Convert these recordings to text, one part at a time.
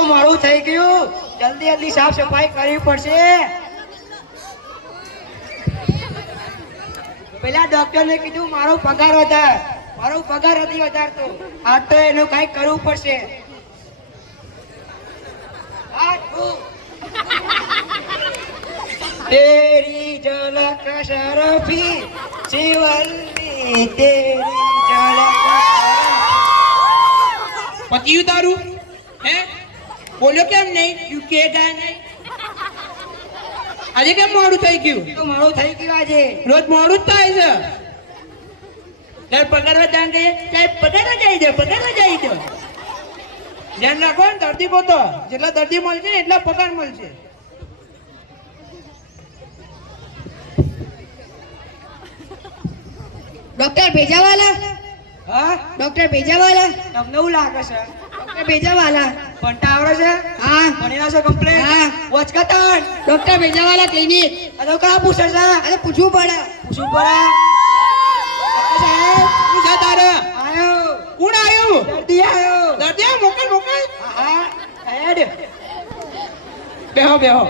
મોડું થઈ ગયું, જલ્દી જલ્દી સાફ સફાઈ કરવી પડશે. પેલા ડોક્ટરને કીધું મારો પગાર વધાર, મારો પગાર નથી વધારતો. આ તો એનું કઈ કરવું પડશે. તેરી ઝલક શરફી શિવલ્લી, તેરી ઝલક. પતિયું તારું હે બોલ્યો કેમ નહીં? યુકે ગયા નહીં? આજે કેમ મોડું થઈ ગયું? તો મોડું થઈ ગયું આજે. રોજ મોડું જ થાય છે. ત્યારે પગારવા જાણ ગઈ સાહેબ, પગારવા જાય છે, પગારવા જાય છે. ધ્યાન રાખો ને, દર્દી ગોતો. જેટલા દર્દી મળશે ને એટલા પગાર મળશે. ડોક્ટર ભેજાવાલા, હા ડોક્ટર ભેજાવાલા, તમને એવું લાગે છે? ડોક્ટર ભેજાવાલા. ભણતા આવડે છે? હા ભણેલા છે કમ્પ્લીટ? હા. વચકતન ડોક્ટર ભેજાવાલા ક્લિનિક. આ તો કા પૂછે છે? અરે પૂછવું પડે. પૂછવું પડે. સાહેબ શું છે તારે? આયો, કોણ આવ્યું? દર્દી આયો. દર્દી આ મોકલ મોકલ. હા હેડ. બેહો બેહો.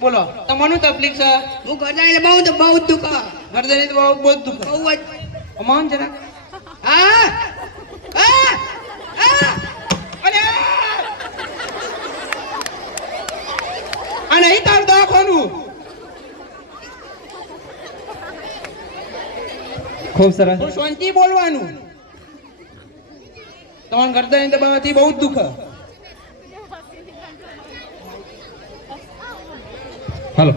બોલો તમારું તકલીફ છે? હું ઘરના એટલે બહુ દુખા, ગરદની તો બહુ જ દુખે. બહુ જ. અમાન જરા. હા હા હા. અરે આ નહીં તાર દવાખાનું. ખૂબ સરસ. થોડું શાંતિ બોલવાનું. તમારા ગરદન દબાવવાથી બહુ જ દુખે. હાલો.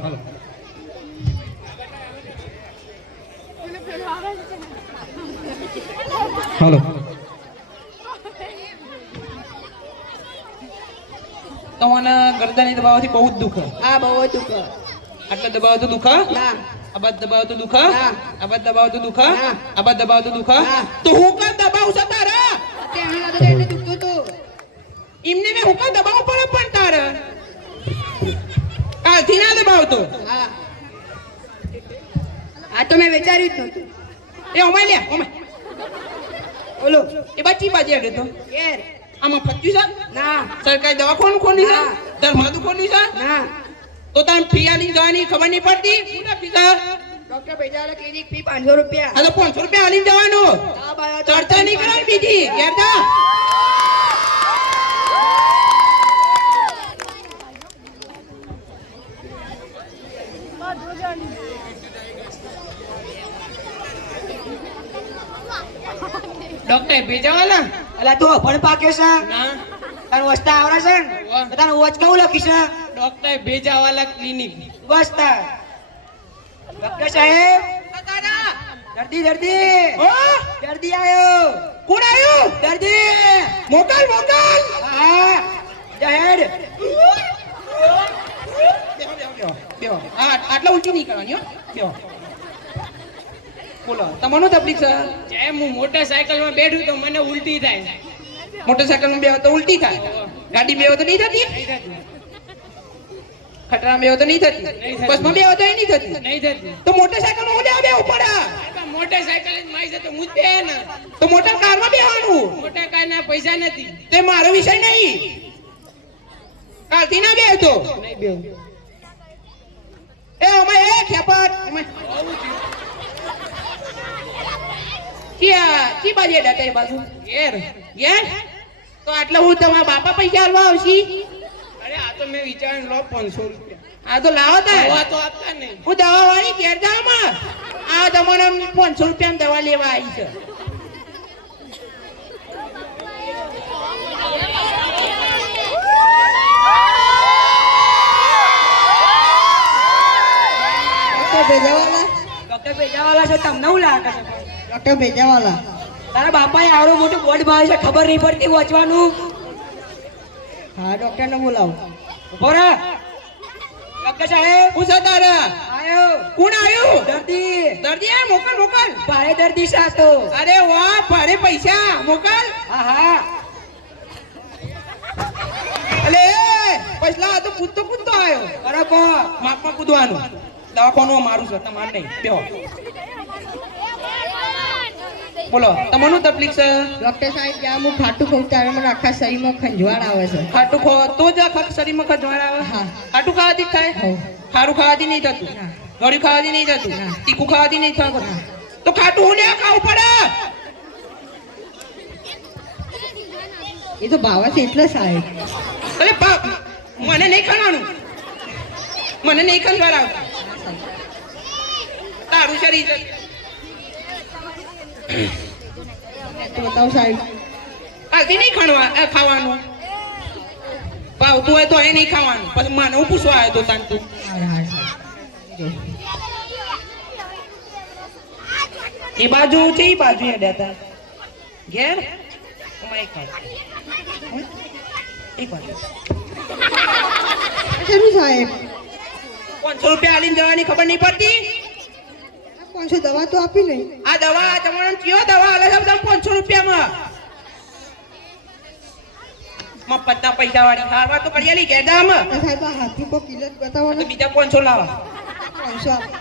હાલો. તમને ગરદન દબાવવાથી બહુ જ દુખે. હા બહુ જ દુખા. આટલા દબાવ તો દુખે? ના આ બાદ દબાવ તો દુખે? ના. આ બાદ દબાવ તો દુખે? ના. આ બાદ દબાવ તો દુખે? ના. તો હું કાં દબાવ છે તારા? ત્યાં હતો એટલે દુખતું હતું. એમને મેં હું કાં દબાવ પડે પણ તારે? કાલથી ના દબાવતો. હા આ તો મેં વિચાર્યું જ નહોતું. એ ઓમાય લે ઓમાય. બોલો. એ બચી બાજી આગળ તો કેર. આમાં ફચ્યું છે? ના સરકારી દવાખાનું ખોલી છે? ના. ધર્માદુ ખોલી છે? ના. તો તાર ફી આલી જવાની ખબર નહીં પડતી? શું ફી છે? ડોક્ટર ભેજાવાલા ક્લિનિક ફી 500 રૂપિયા. આ તો 500 રૂપિયા આલી જવાનું. હા, ભાઈ, આ તો ચર્ચા નહીં કરવાની બીજી. ઘેર જા. ડોક્ટર ભેજાવાલા? અલા તું અભણ પાક્યો છે? ના, તારું વસ્તા આવડે છે ને? વાહ. તો તારું વચ કેવું લખી છે? Doctor Bhejawala clinic. વસ્તા. ડોક્ટર સાહેબ, દર્દી દર્દી ઓ, દર્દી આયો. કોણ આવ્યું? દર્દી. મોકલ મોકલ. હા હેડ. બેહો. હા, આટલા ઉલટી નહીં કરવાની હો. બેહો. બોલો તમારું તકલીફ છે? જેમ હું મોટરસાયકલમાં બેઠું તો મને ઉલટી થાય. મોટરસાયકલમાં બેહો તો ઉલટી થાય. ગાડી બેહો તો નહીં થતી? ખટરામાં બેહો તો નહીં થતી? બસમાં બેહો તો નહીં થતી? નહીં થતી. તો મોટરસાયકલમાં હું લેવા બેહવું પડે? મોટરસાયકલ જ મારી છે તો હું જ બે ને. તો મોટર કારમાં બેહવાનું. મોટા કારના પૈસા નથી. તે મારો વિષય નહીં. કાલથી ના બેહતો. નહીં બેવું. એ અમાય એ ખેપટ અમાય. કી બાજે ડટે બાજુ ઘેર ઘેર. તો આટલે હું તમારા બાપા પૈસા આલવા આવશી? અરે આ તો મેં વિચાર્યું લો 500 રૂપિયા. આ તો લાવો તા. દવા તો આપતા નહીં. હું દવા વાળી ઘેર જામાં. આ તમારે 500 રૂપિયા દવા લેવા આવી છે. ડોક્ટર ભેજાવાલા, ડોક્ટર ભેજાવાલા છે, તમને શું લાગે છે? ડોક્ટર ભેજાવાલા. તારા બાપાએ આવડું મોટું બોર્ડ બાંધ્યું છે, ખબર નહીં પડતી વાંચવાનું? હા ડોક્ટરને બોલાવો. ઉભો રહે. ડોક્ટર સાહેબ હું છે તારા? આયો. કોણ આવ્યું? દર્દી. દર્દી આ મોકલ મોકલ. ભારે દર્દી છે આ તો. અરે વાહ, ભારે પૈસા મોકલ. હા હા. અલે પછલા આ તો કૂદતો આવ્યો. બરાબર. માપમાં કૂદવાનું. દવાખાનું મારું છે તમારે નહીં. બેહો. બોલો તમારું તકલીફ છે ડોક્ટર સાહેબ જ્યાં હું ખાટું ખાઉં ત્યારે મને આખા શરીરમાં ખંજવાળ આવે છે ખાટું ખો તો જ આખા શરીરમાં ખજવાળ આવે હા. ખાટું ખાવાથી જ થાય હોવ. ખારું ખાવાથી નહીં થતું ના. ગળ્યું ખાવાથી નહીં થતું ના. તીખું ખાવાથી નહીં થતું ના. તો ખાટું હું લે ખાવું પડે એ તો ભાવે છે એટલે સાહેબ અરે બાપ મને નહીં ખાવાનું મને નહીં ખંજવાળ આવતા તારું શરીર છે. તો બતાવો સાહેબ કાલથી નહીં ખાવાનું ભાવતું હોય તો એ નહીં ખાવાનું પછી મને હું પૂછવા આવ્યો તો તાન તું હા હા સાહેબ જો. એ બાજુ છે એ બાજુ હેડ્યા હતા ઘેર એક વાત શેનું સાહેબ 500 રૂપિયા આલીને જવાની ખબર નહીં પડતી 500 દવા તો આપી નહીં આ દવા તમારે કયો દવા આલે છે બધા 500 રૂપિયામાં મફતના પૈસા વાળી ખાવા તો કરી આલી કેદામ તો સાહેબ આ હાથી પર કિલો જ બતાવો તો ને બીજા 500 લાવા 500 આપો.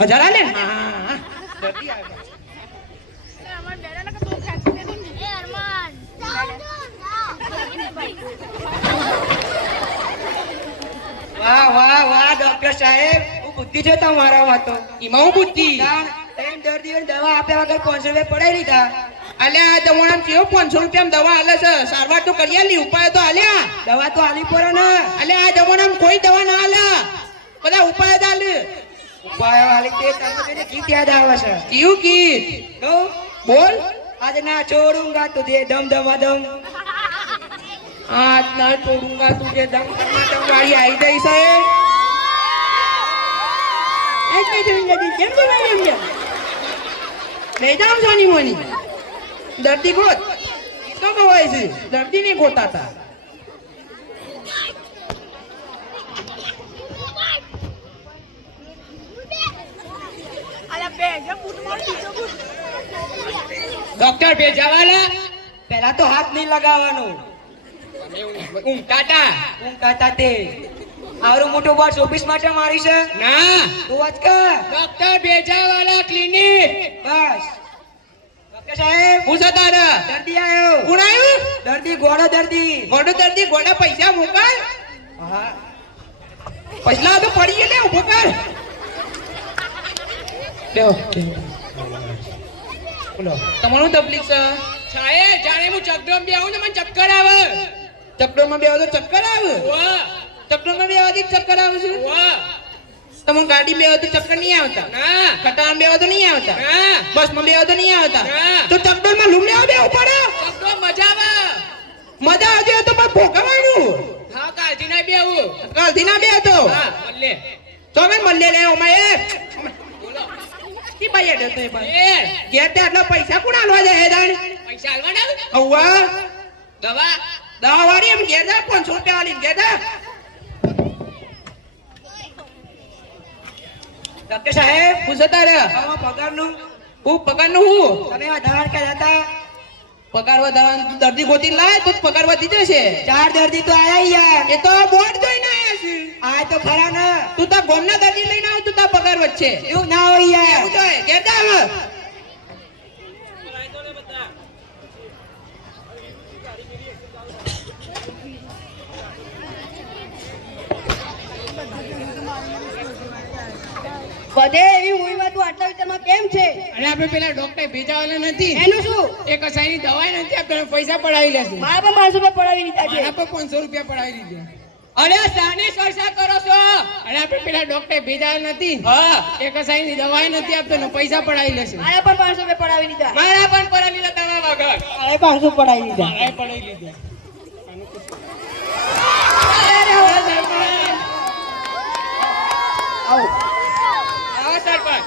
હજાર આલે હા જલ્દી આવે વાહ વાહ વાહ ડોક્ટર સાહેબ હું બુદ્ધિ છે તમારામાં તો એમાં હું બુદ્ધિ ત્રણ દર્દીઓને દવા આપ્યા વગર 500 રૂપિયા પડાઈ લીધા અલ્યા આ જમોણામ કેવો 500 રૂપિયામાં દવા આલે છે સારવાર તો કરી આલી ઉપાય તો આલ્યા દવા તો આલી પડે ને અલ્યા આ જમોણામ કોઈ દવા ના આલે બધા ઉપાય જ આલે ઉપાય વાળી તે તમને ગીત યાદ આવે છે કયું ગીત કહું બોલ आज ना छोड़ूंगा तुझे दम दमा दम आज न छोड़ूंगा तुझे दम दमा दम वाली आई गई છે એટલે જોઈને જતી કેમ બોલાય એમ લઈ જામ સોની મોની દર્દી ગોત તો ગવાય છે દર્દી ને ગોતાતા ડોક્ટર ભેજાવાલા पहला तो हाथ नहीं लगावानो ઊંઘાતા ઊંઘાતા તે આવરું મોટું બોક્સ ઓફિસ માટે મારી છે ના તો વાંચ કર ડોક્ટર ભેજાવાલા ક્લિનિક બસ ડોક્ટર સાહેબ હું છે તારા દર્દી આયો કોણ આવ્યું દર્દી ગોળો દર્દી ગોડો દર્દી ગોડા પૈસા મોકલ હા પછલા તો પડી લે ઉભો કર લ્યો બોલો તમારું તકલીફ છે સાહેબ જાણે હું ચકડોમ બે આવું ને મને ચક્કર આવે ચક્કરમાં બેવા તો ચક્કર આવે વાહ ચક્કરમાં બેવાથી ચક્કર આવે છે વાહ તમે ગાડી બેવા તો ચક્કર નહીં આવતા ના ખટામાં બેવા તો નહીં આવતા ના બસમાં બેવા તો નહીં આવતા ના. તો ચક્કરમાં લૂમ લેવા બેવું પડે ચકડો મજા આવે મજા આવતી હોય તો પણ ભોગવવાનું હા કાળજી ના બે આવું કાલથી ના બે તો હા મલ્લે તો અમે મળીએ લે અમારે બોલો કી ભાઈ અડે તો એ ભાઈ એ ઘેર તે આટલા પૈસા કોણ આલવા જાય દાણ પૈસા આલવાના હવા દવા દવા વાળી એમ ઘેર જા 500 રૂપિયા વાળી ઘેર જા ડોક્ટર સાહેબ પૂછે તારે તમારા પગારનું હું પગારનું હું તમે આધાર કાર્ડ હતા પગાર વધારવાનું દર્દી ગોતી લાય તો જ પગાર વધી જશે 4 દર્દી તો આયા યાર એ તો બોર્ડ જોઈને આયા છે આ તો ખરા ને તું તાર ગોમના દર્દી લઈને આવ તું તાર પગાર વધશે એવું ના હોય યાર એવું તો હે ઘેર જા હવે બધે એવી હોય તું આટલા વિસ્તારમાં કેમ છે અને આપણે પેલા ડોક્ટર ભેજાવાલા નથી એનું શું એ કસાઈની દવાઈ નથી આપણે પૈસા પડાવી લેશે મારા પણ 500 રૂપિયા પડાવી લીધા છે મારા પર 500 રૂપિયા પડાવી દીધા અરે સાની ચર્ચા કરો છો અને આપણે પેલા ડોક્ટર ભેજાવાલા નથી હા એ કસાઈની દવાઈ નથી આપતો ને પૈસા પડાવી લેશે મારા પણ 500 રૂપિયા પડાવી લીધા મારા પણ પડાવી લીધા તમારા વગર મારે 500 પડાવી લીધા મારા પડાવી લીધા આવો આવો સરપંચ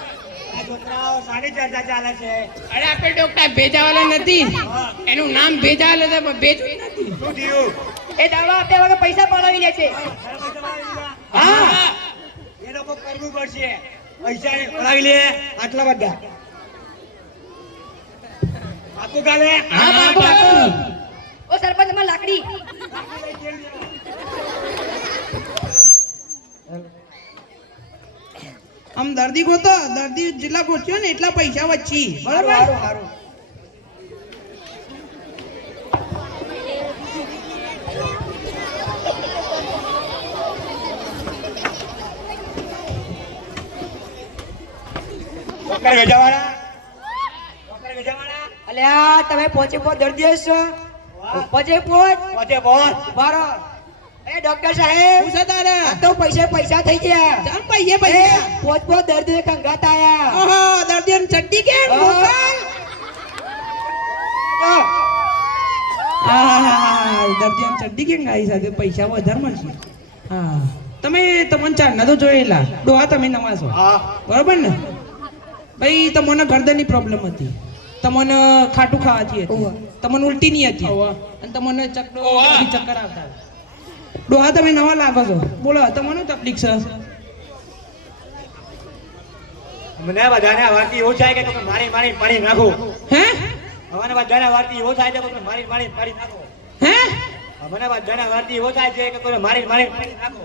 છોકરાઓ સારી ચર્ચા ચાલે છે અરે આપણે ડોક્ટર ભેજાવાલા નથી એનું નામ ભેજાવાલા છે પણ ભેજ નથી શું થયું એ દવા આપ્યા વગર પૈસા પડાવી લે છે હા એ લોકો કરવું પડશે પૈસા પડાવી લે આટલા બધા આખું ગાલે હા બાપુ ઓ સરપંચ માં લાકડી આમ દર્દી ગોતો, દર્દી જેટલા ગોત્યો ને એટલા પૈસા વચ્ચી, બરાબર? હારું હારું ડોક્ટર ગજાવાળા, ડોક્ટર ગજાવાળા, અલ્યા તમે પોચે પોચ દર્દી છો પોચે પોચ પહોંચે પહોંચ. બારો એ ડોક્ટર સાહેબ શું છે તારે? આ તો પૈસા થઈ ગયા ચાલ પૈસા. પોચ પોચ દર્દી કંગાત આયા ઓહો, દર્દીઓને ચડ્ડી કેમ? મોકલ. હા, દર્દીઓને ચડ્ડી કેમ ગાઈ સાથે પૈસા વધારે મળશે. હા, તમે તમને ચારના તો જોયેલા ડોહા, તમે નવા છો, હા બરોબર ને? ભાઈ તમને ગરદનની પ્રોબ્લેમ હતી, તમને ખાટું ખાવાથી હતી, તમને ઉલટી નહીં હતી, અને તમને ચક્કર આવતા. ડોહા તમે નવા લાગો છો, બોલો તમને તકલીફ છે? મને બધાને વારથી એવું થાય કે તમે મારી મારી પાડી નાખો. હે મને બધાને વારથી એવું થાય છે કે તમે મારી મારી પાડી નાખો. હે મને બધાને વારથી એવું થાય છે કે તમે મારી મારી પાડી નાખો.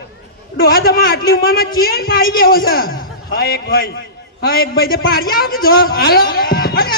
ડોહા તમે આટલી ઉંમરમાં ચેન પાડી દેવો છે? હા એક ભાઈ. હા, એક ભાઈ તે પાડી આવો કે જો હાલો. અરે